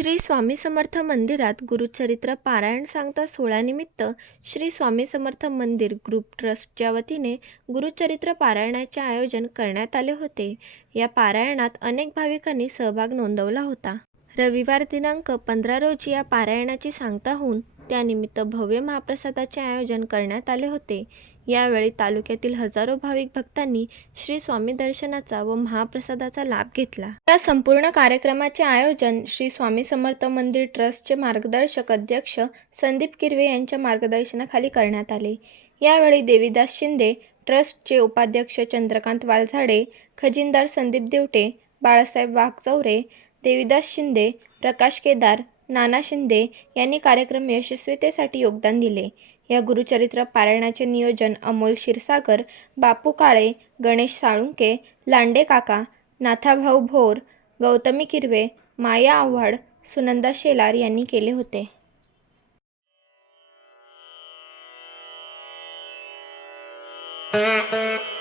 श्री स्वामी समर्थ मंदिरात गुरुचरित्र पारायण सांगता सोहळ्यानिमित्त श्री स्वामी समर्थ मंदिर ग्रुप ट्रस्टच्या वतीने गुरुचरित्र पारायणाचे आयोजन करण्यात आले होते. या पारायणात अनेक भाविकांनी सहभाग नोंदवला होता. रविवार दिनांक पंधरा रोजी या पारायणाची सांगता होऊन त्यानिमित्त भव्य महाप्रसादाचे आयोजन करण्यात आले होते. यावेळी तालुक्यातील हजारो भाविक भक्तांनी श्री स्वामी दर्शनाचा व महाप्रसादाचा लाभ घेतला. या संपूर्ण कार्यक्रमाचे आयोजन श्री स्वामी समर्थ मंदिर ट्रस्टचे मार्गदर्शक अध्यक्ष संदीप किरवे यांच्या मार्गदर्शनाखाली करण्यात आले. यावेळी देवीदास शिंदे ट्रस्टचे उपाध्यक्ष चंद्रकांत वालझाडे खजिनदार संदीप देवटे बाळासाहेब वाघचौरे देवीदास शिंदे प्रकाश केदार नाना शिंदे यांनी कार्यक्रम यशस्वीतेसाठी योगदान दिले या गुरुचरित्र पारायणाचे नियोजन अमोल क्षीरसागर बापू काळे गणेश साळुंके लांडे काका नाथाभाऊ भोर गौतमी किरवे माया आव्हाड सुनंदा शेलार यांनी केले होते Thank you.